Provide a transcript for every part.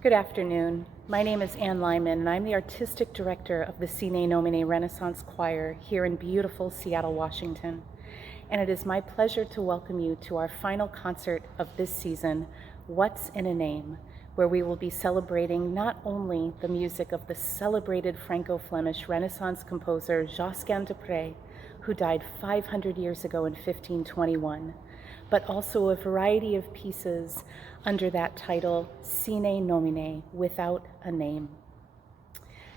Good afternoon. My name is Ann Lyman, and I'm the Artistic Director of the Sine Nomine Renaissance Choir here in beautiful Seattle, Washington. And it is my pleasure to welcome you to our final concert of this season, What's in a Name, where we will be celebrating not only the music of the celebrated Franco-Flemish Renaissance composer Josquin de Prez, who died 500 years ago in 1521, but also a variety of pieces under that title, Sine Nomine, without a name.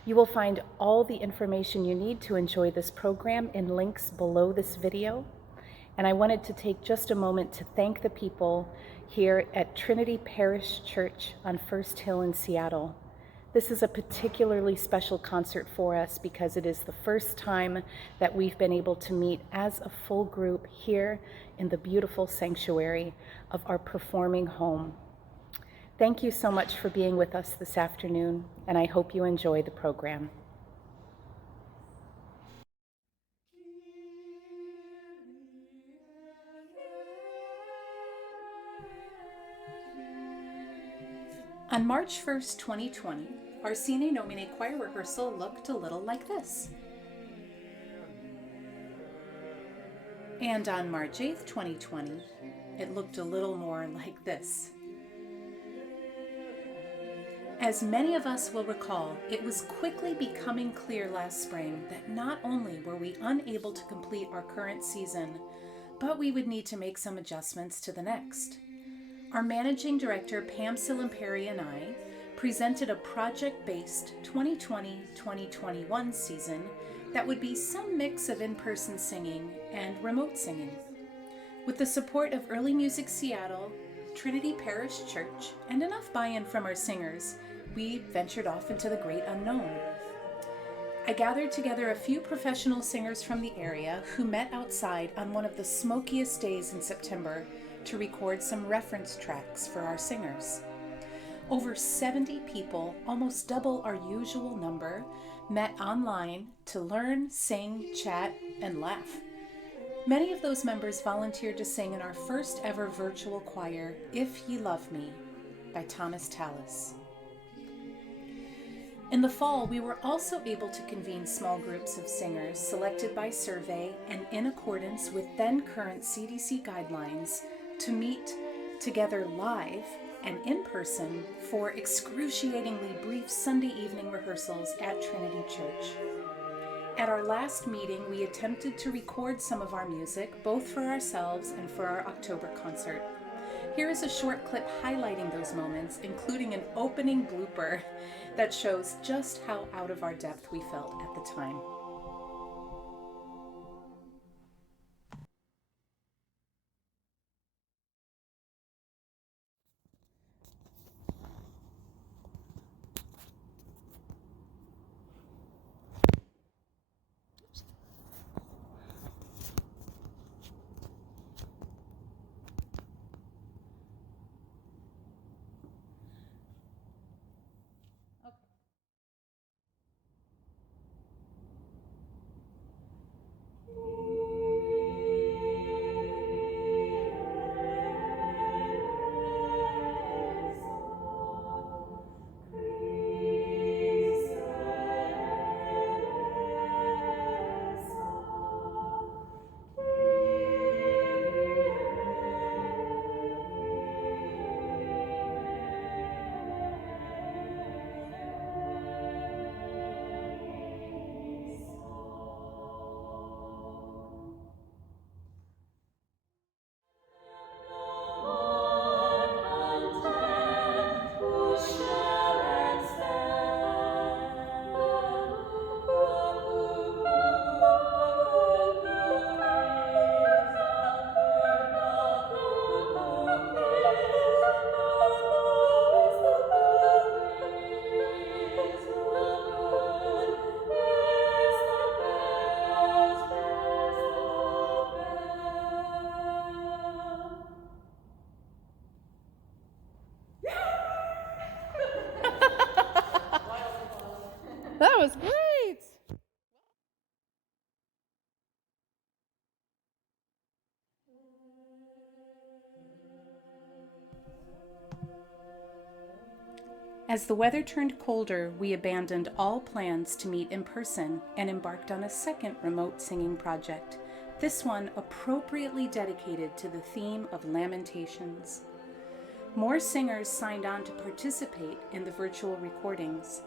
You will find all the information you need to enjoy this program in links below this video. And I wanted to take just a moment to thank the people here at Trinity Parish Church on First Hill in Seattle. This is a particularly special concert for us because it is the first time that we've been able to meet as a full group here in the beautiful sanctuary of our performing home. Thank you so much for being with us this afternoon, and I hope you enjoy the program. On March 1st, 2020, our Sine Nomine choir rehearsal looked a little like this. And on March 8th, 2020, it looked a little more like this. As many of us will recall, it was quickly becoming clear last spring that not only were we unable to complete our current season, but we would need to make some adjustments to the next. Our managing director, Pam Silimperi, and I presented a project-based 2020-2021 season that would be some mix of in-person singing and remote singing. With the support of Early Music Seattle, Trinity Parish Church, and enough buy-in from our singers, we ventured off into the great unknown. I gathered together a few professional singers from the area who met outside on one of the smokiest days in September to record some reference tracks for our singers. Over 70 people, almost double our usual number, met online to learn, sing, chat, and laugh. Many of those members volunteered to sing in our first ever virtual choir, If Ye Love Me, by Thomas Tallis. In the fall, we were also able to convene small groups of singers selected by survey and in accordance with then current CDC guidelines to meet together live and in person for excruciatingly brief Sunday evening rehearsals at Trinity Church. At our last meeting, we attempted to record some of our music, both for ourselves and for our October concert. Here is a short clip highlighting those moments, including an opening blooper that shows just how out of our depth we felt at the time. That was great! As the weather turned colder, we abandoned all plans to meet in person and embarked on a second remote singing project, this one appropriately dedicated to the theme of Lamentations. More singers signed on to participate in the virtual recordings.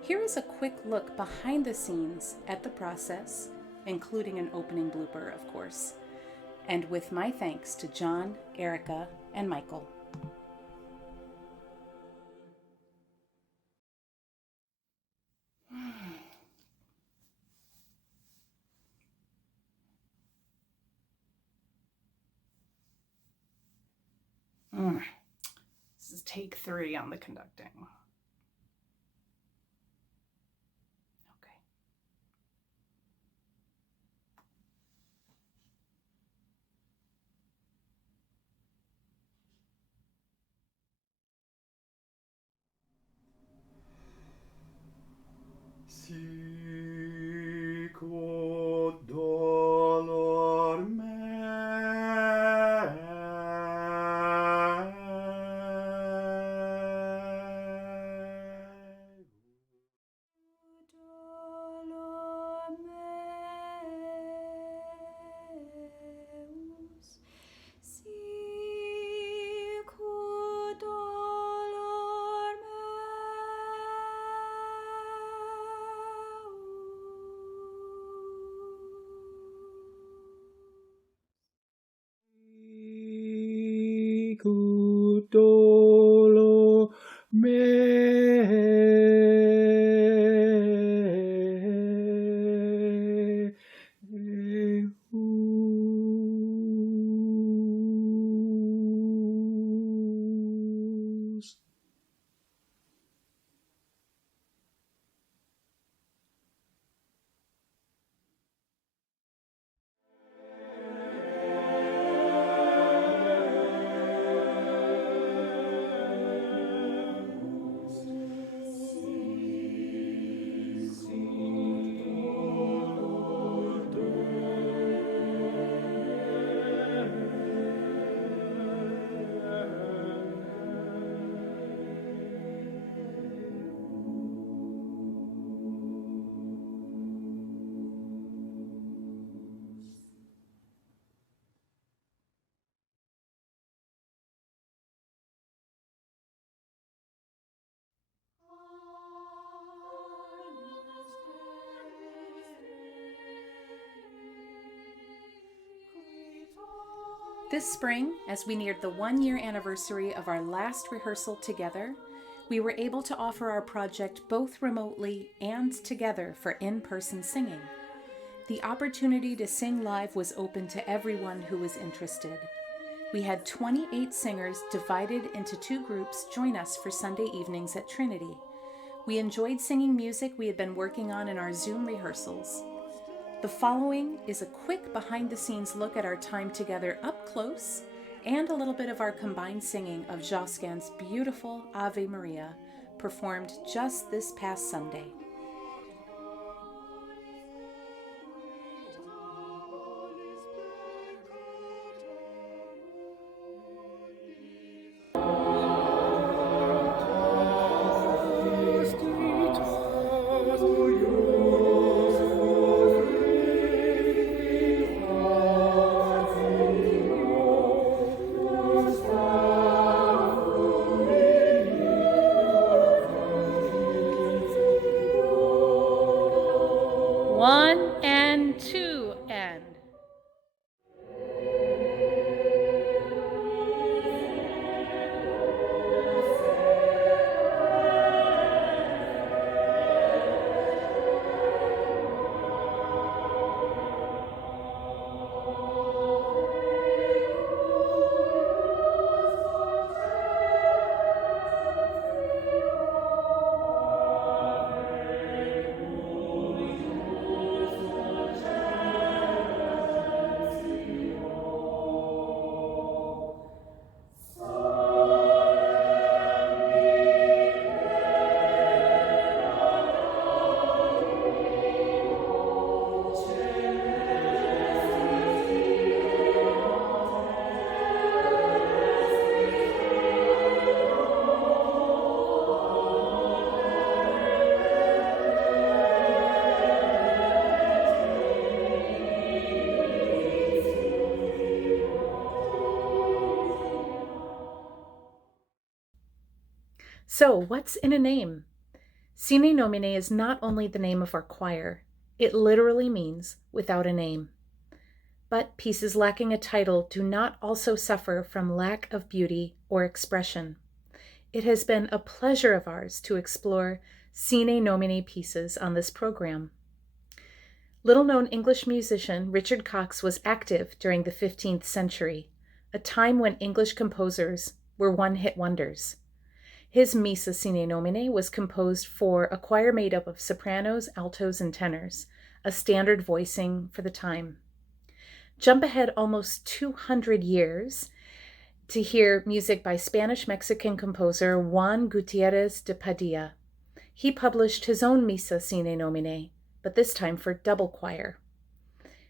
Here is a quick look behind the scenes at the process, including an opening blooper, of course, and with my thanks to John, Erica, and Michael. This is take 3 on the conducting. Okay. Sicut dolor dolor meus. This spring, as we neared the 1-year anniversary of our last rehearsal together, we were able to offer our project both remotely and together for in-person singing. The opportunity to sing live was open to everyone who was interested. We had 28 singers divided into 2 groups join us for Sunday evenings at Trinity. We enjoyed singing music we had been working on in our Zoom rehearsals. The following is a quick behind-the-scenes look at our time together up close and a little bit of our combined singing of Josquin's beautiful Ave Maria, performed just this past Sunday. So, what's in a name? Sine Nomine is not only the name of our choir, it literally means without a name. But pieces lacking a title do not also suffer from lack of beauty or expression. It has been a pleasure of ours to explore Sine Nomine pieces on this program. Little-known English musician Richard Cox was active during the 15th century, a time when English composers were one-hit wonders. His Missa Sine Nomine was composed for a choir made up of sopranos, altos, and tenors, a standard voicing for the time. Jump ahead almost 200 years to hear music by Spanish-Mexican composer Juan Gutierrez de Padilla. He published his own Missa Sine Nomine, but this time for double choir.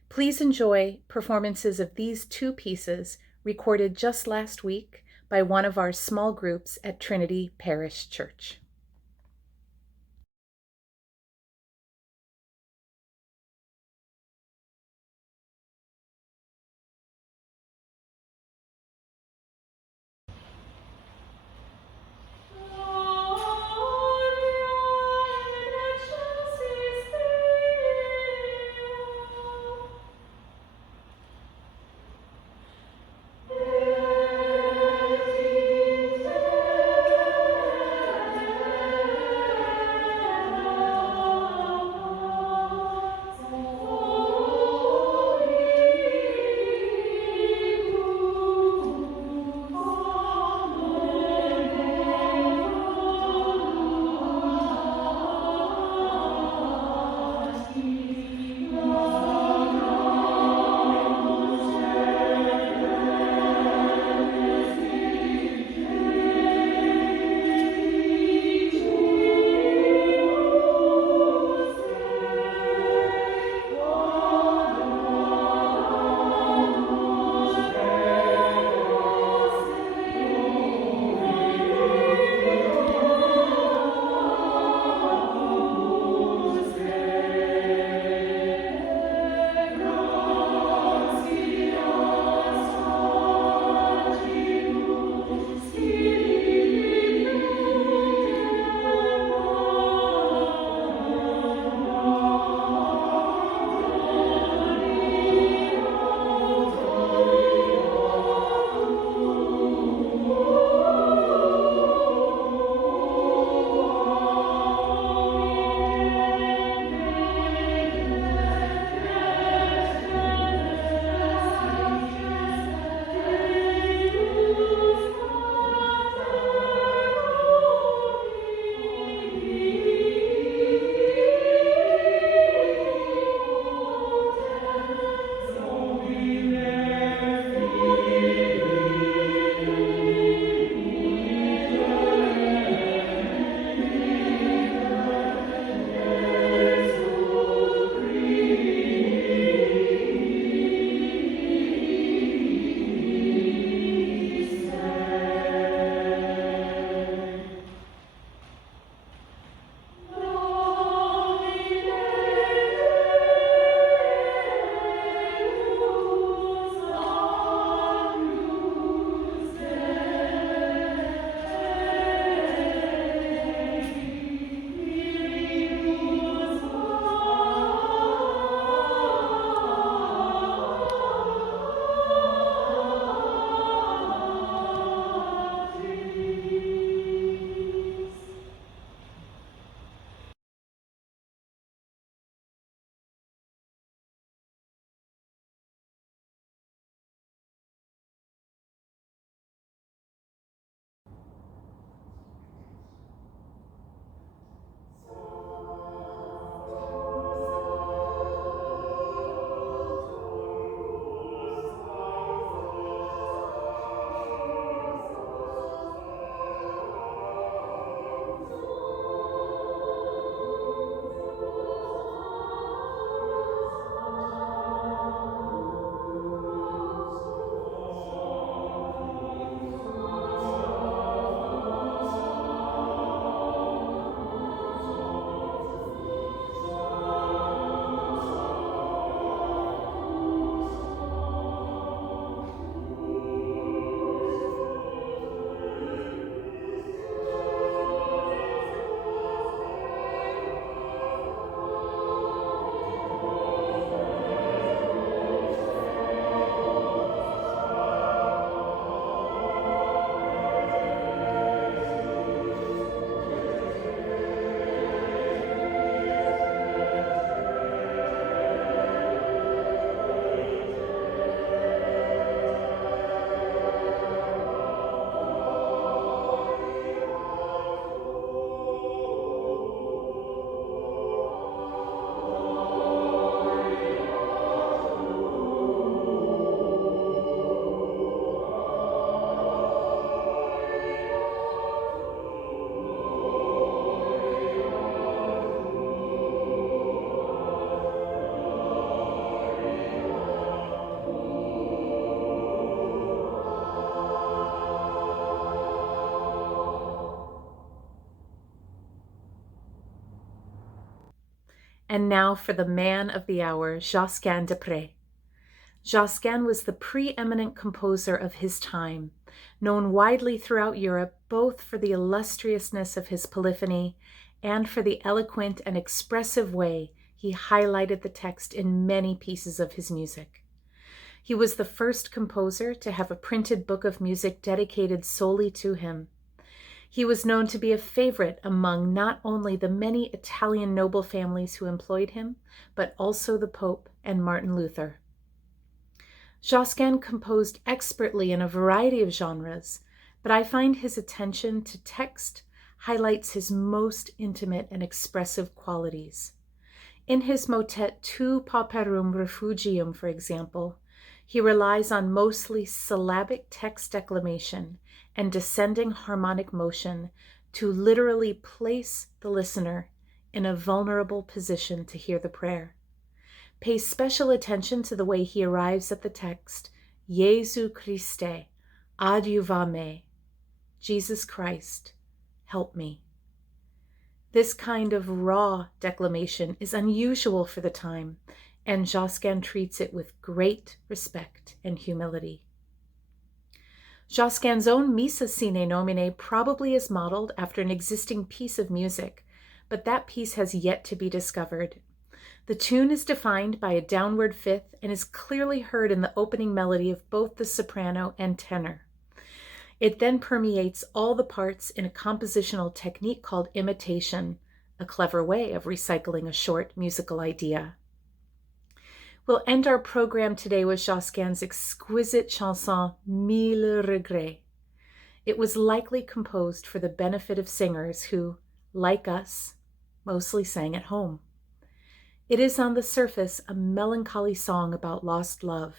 Please enjoy performances of these two pieces recorded just last week by one of our small groups at Trinity Parish Church. And now for the man of the hour, Josquin de Prez. Josquin was the preeminent composer of his time, known widely throughout Europe both for the illustriousness of his polyphony and for the eloquent and expressive way he highlighted the text in many pieces of his music. He was the first composer to have a printed book of music dedicated solely to him. He was known to be a favorite among not only the many Italian noble families who employed him, but also the Pope and Martin Luther. Josquin composed expertly in a variety of genres, but I find his attention to text highlights his most intimate and expressive qualities. In his motet Tu Pauperum Refugium, for example, he relies on mostly syllabic text declamation and descending harmonic motion to literally place the listener in a vulnerable position to hear the prayer. Pay special attention to the way he arrives at the text, Jesu Christe, adiuva me, Jesus Christ, help me. This kind of raw declamation is unusual for the time, and Josquin treats it with great respect and humility. Josquin's own Missa Sine Nomine probably is modeled after an existing piece of music, but that piece has yet to be discovered. The tune is defined by a downward fifth and is clearly heard in the opening melody of both the soprano and tenor. It then permeates all the parts in a compositional technique called imitation, a clever way of recycling a short musical idea. We'll end our program today with Josquin's exquisite chanson, Mille Regrets. It was likely composed for the benefit of singers who, like us, mostly sang at home. It is on the surface a melancholy song about lost love.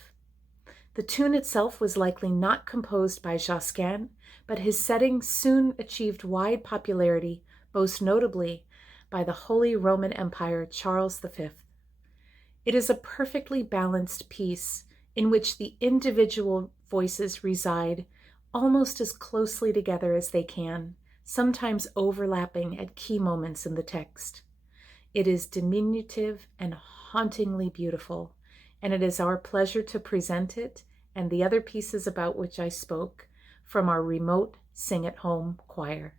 The tune itself was likely not composed by Josquin, but his setting soon achieved wide popularity, most notably by the Holy Roman Empire Charles V. It is a perfectly balanced piece in which the individual voices reside almost as closely together as they can, sometimes overlapping at key moments in the text. It is diminutive and hauntingly beautiful, and it is our pleasure to present it and the other pieces about which I spoke from our remote sing-at-home choir.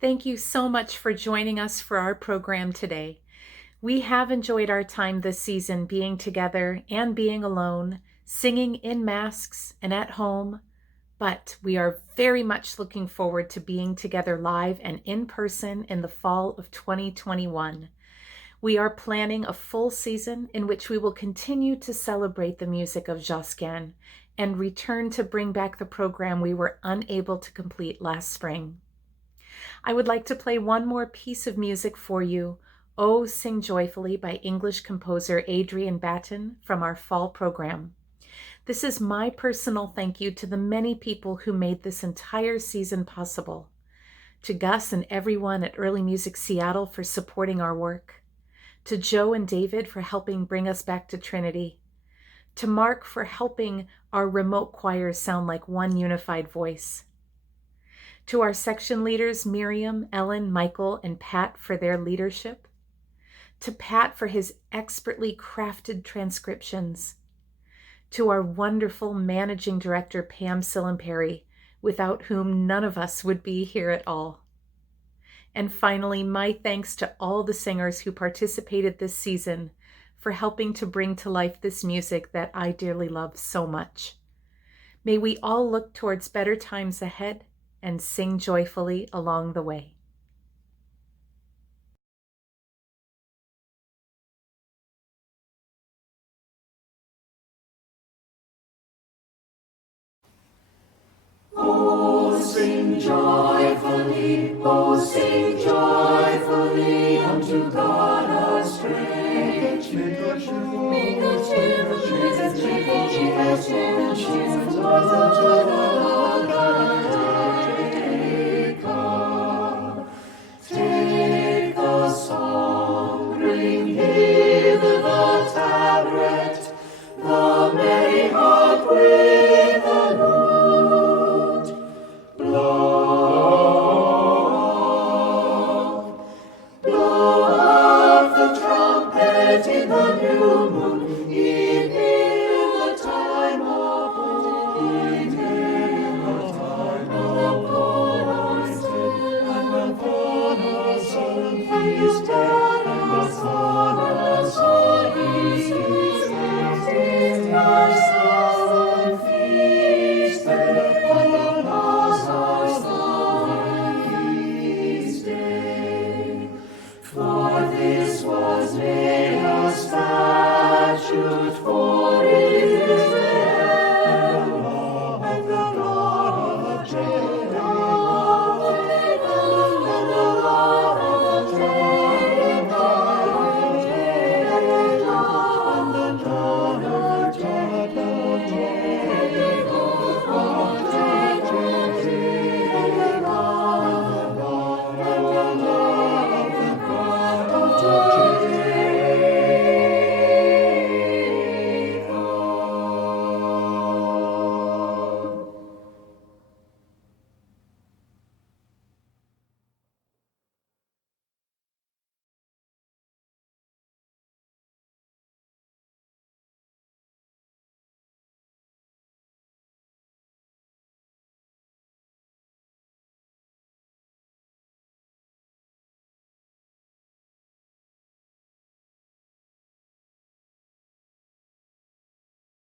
Thank you so much for joining us for our program today. We have enjoyed our time this season being together and being alone, singing in masks and at home, but we are very much looking forward to being together live and in person in the fall of 2021. We are planning a full season in which we will continue to celebrate the music of Josquin and return to bring back the program we were unable to complete last spring. I would like to play one more piece of music for you, Oh, Sing Joyfully by English composer Adrian Batten from our fall program. This is my personal thank you to the many people who made this entire season possible. To Gus and everyone at Early Music Seattle for supporting our work. To Joe and David for helping bring us back to Trinity. To Mark for helping our remote choirs sound like one unified voice. To our section leaders, Miriam, Ellen, Michael, and Pat for their leadership. To Pat for his expertly crafted transcriptions. To our wonderful managing director, Pam Silimperi, without whom none of us would be here at all. And finally, my thanks to all the singers who participated this season for helping to bring to life this music that I dearly love so much. May we all look towards better times ahead and sing joyfully along the way. Oh, sing joyfully unto God our strength. Make a cheerful noise unto the Lord Take a song, bring hither the tabret, the merry harp with the lute. Blow up the trumpet in the new moon, in the time appointed, and upon a solemn feast day, and upon a solemn feast day, and upon a solemn feast day. For this was made a statute for Israel.